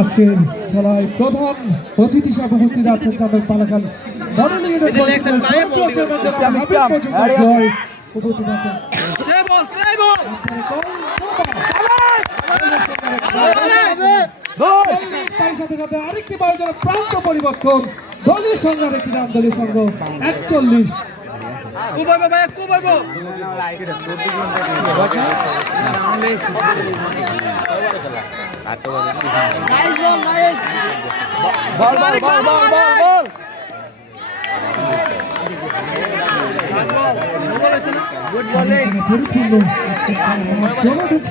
আজকের খেলায় প্রধান অতিথি হিসাবে উপস্থিত আছেন চাঁদের পালাকাল জয়। উপস্থিত আছেন। সাথে সাথে আরেকটি প্রান্ত পরিবর্তন। দলীয় সংঘ আরেকটি নাম দলীয় সংঘ একচল্লিশ জমে উঠেছে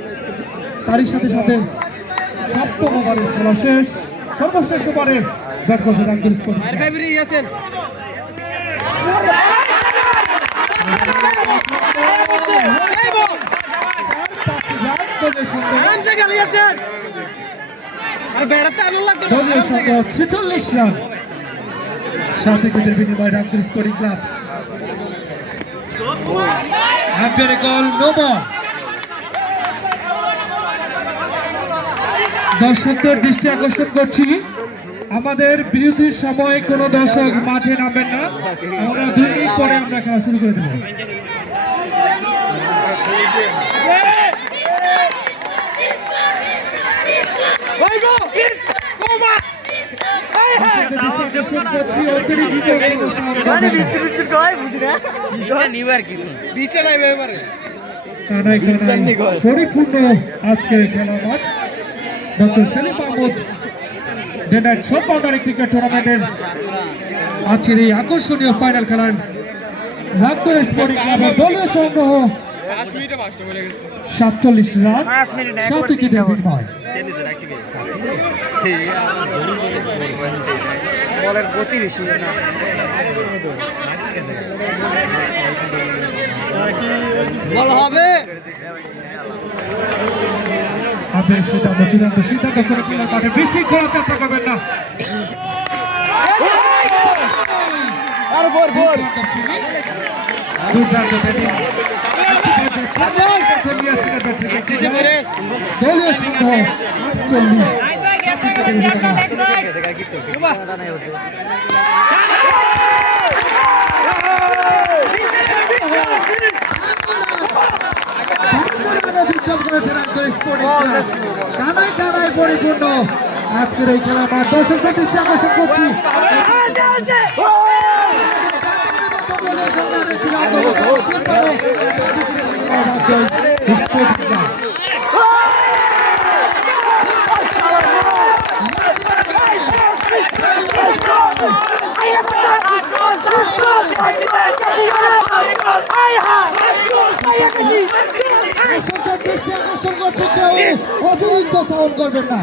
তারই সাথে সাথে সপ্তম ওভারের খেলা শেষ। সর্বশেষ ওভারে ব্যাট করছে রাঙ্গুল ছেচল্লিশ রান। সাত উইকেটের বিনিময়ে রাঙ্গুল স্পোর্টিং ক্লাব। গোল নো বল দর্শকদের দৃষ্টি আকর্ষণ করছি। আমাদের বিরতির সময় কোনো দর্শক মাঠে নামবেন না। আমরা দুই মিনিট পরে আমরা খেলা শুরু করে দেবো। পরিপূর্ণ আজকের খেলা মাঠ। ডক্টর সেলিম মাহমুদ ডেনার সম্পাদনা ক্রিকেট টুর্নামেন্টের আজকের এই আকর্ষণীয় ফাইনাল খেলার রামপুর স্পোর্টিং ক্লাবের দলীয় সংগ্রহ সাতচল্লিশ রান সাত উইকেটের বিনিময়। বলের গতি বেশি বল হবে। আপনার সিদ্ধান্ত চূড়ান্ত সিদ্ধান্ত করে খেলার মাঠে বিশৃঙ্খলার চেষ্টা করবেন না। চল্লিশ। কানায় কানায় পরিপূর্ণ। আজকের এই খেলার মাঠ দর্শকদের দৃষ্টি আকর্ষণ করছি। দৃষ্টি আকর্ষণ করছে কেউ অতিরিক্ত সাউন্ড করবেন না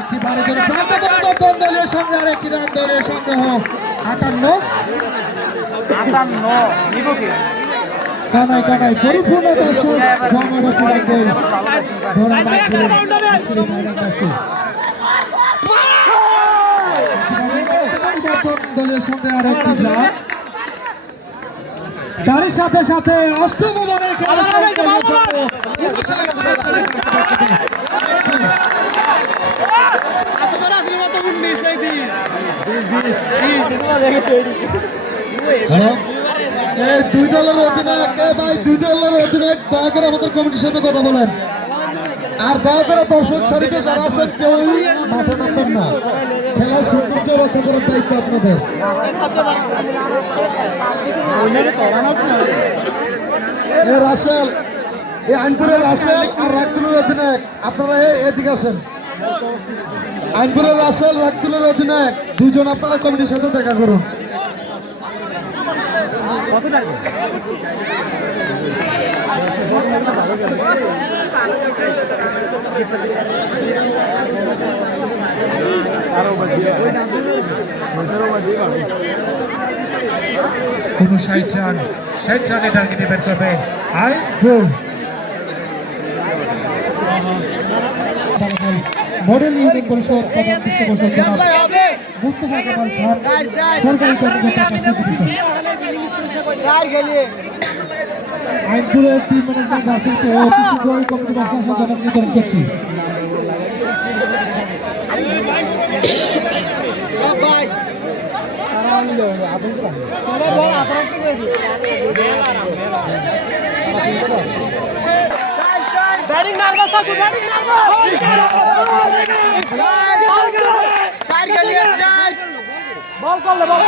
একটি বারের জন্য প্রান্ত পরিবর্তন দলীয় সঙ্গে আর একটি রান দলীয় সংগ্রহ আটান্ন আটান্ন কানায় তারই সাথে সাথে অষ্টম ওভারের খেলা এই দুই দলের অধিনায়ক ভাই দুই দলের অধিনায়ক দয়া করে আমাদের কমিটির সাথে কথা বলেন। আর দয়া করে দর্শক সারিতে যারা আছেন কেউই মাঠে নামবেন না। খেলার সৌন্দর্য রক্ষা করার দায়িত্ব আপনাদের। রাসেল এই আইনপুরের রাসেল আর রাগদুলের অধিনায়ক। আপনারা এদিকে আসেন। আইনপুরের রাসেল রাখতুলের অধিনায়ক। দুজন আপনারা কমিটির সাথে দেখা করুন। উনষাট রান ষাট রানে টার্গেটে ব্যাট করবে আইনপুর মডেল ইউনিয়ন পরিষদ প্রধান পৃষ্ঠপোষক জনাব মুস্তফা কামাল খান সরকারি কর্মকর্তা গেলে আইনপুরের টিম ম্যানেজমেন্ট রাসেলকে অফিসি কমিটি বাসা জনাব নির্ধারণ করছি ভাই ব্যাটিং নার্ভাস থাকো ব্যাটিং নার্ভাস চার গেলে চার বল করলে। বল